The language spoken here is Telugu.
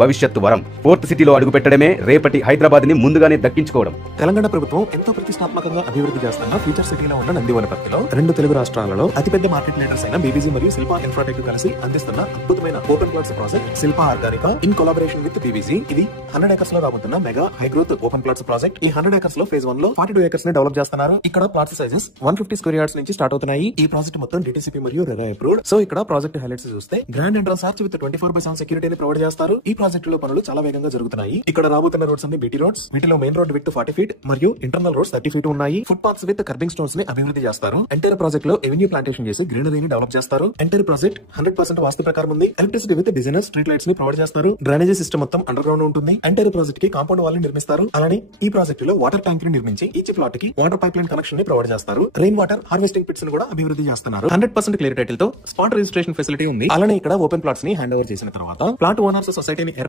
భవిష్యత్తు వరం. ఫోర్త్ సిటీలో అడుగుపెట్టడమే రేపటి హైదరాబాద్ ని ముందుగానే దక్కించుకోవడం. తెలంగాణ ప్రభుత్వం ఎంతో ప్రతిష్టాత్మకంగా అభివృద్ధి చేస్తున్న ఫ్యూచర్ సిటీలో ఉన్న నందివనపర్తిలో 2 తెలుగు రాష్ట్రాలలో అతిపెద్ద మార్కెట్ లీడర్స్ అయిన బీబీజీ మరియు శిల్పా ఇన్ఫ్రాటెక్ కలిసి అందిస్తున్న అద్భుతమైన open plots project Shilpa Organica in collaboration with BBG. ఇది 100 acres లో రాబోతున్న mega high growth open plots project. ఈ 100 acres లో ఫేజ్ 1 లో 42 acres ని డెవలప్ చేస్తున్నారు. ఇక్కడ ప్లాట్స్ సైజెస్ 150 స్క్వేర్ యార్డ్స్ నుంచి స్టార్ట్ అవుతున్నాయి. ఈ ప్రాజెక్ట్ మొత్తం డిటిసిపి మరియు రెరా అప్రూవ్డ్. సో ఇక్కడ ప్రాజెక్ట్ హైలైట్స్ చూస్తే గ్రాండ్ ఎంట్రన్స్ ఆర్చ్ విత్ 24/7 సెక్యూరిటీని ప్రొవైడ్ చేస్తారు. ఈ ప్రాజెక్ట్ లో పనులు చాలా వేగంగా జరుగుతున్నాయి. ఇక్కడ రాబోతున్న రోడ్స్ అన్ని బీటీ రోడ్స్. వీటిలో మెయిన్ రోడ్ విత్ 40 feet మరియు ఇంటర్నల్ రోడ్స్ 30 feet ఉన్నాయి. Foot paths with kerbing stones ని అభివృద్ధి చేస్తారు. ఎంటైర్ ప్రాజెక్ట్ లో ఎవెన్యూ ప్లాంటేషన్ చేసి గ్రీనరీని డెవలప్ చేస్తారు. ఎంటైర్ ప్రాజెక్ట్ 100% వాస్తు ప్రకారం ఉంది. Electricity with designer street lights ని ప్రొవైడ్ చేస్తారు. డ్రైనేజీ సిస్టమ్ మొత్తం అండర్ గ్రౌండ్ ఉంటుంది. ఎంటైర్ ప్రాజెక్ట్ కి కాంపౌండ్ వాల్ ని నిర్మిస్తారు. అలానే ఈ ప్రాజెక్ట్ లో వాటర్ ట్యాంక్ ని నిర్మించి ఈచ్ ప్లాట్ కి వాటర్ పైప్ లైన్ కనెక్షన్ ని ప్రొవైడ్ చేస్తారు. రెయిన్ వాటర్ హార్వెస్టింగ్ పిట్స్ ని కూడా అభివృద్ధి చేస్తున్నారు. 100% క్లియర్ టైటిల్ తో స్పాట్ రిజిస్ట్రేషన్ ఫెసిలిటీ ఉంది. అలానే ఇక్కడ ఓపెన్ ప్లాట్స్ ని హ్యాండ్ ఓవర్ చేసిన తర్వాత ప్లాట్ ఓనర్స్ సొసైటీని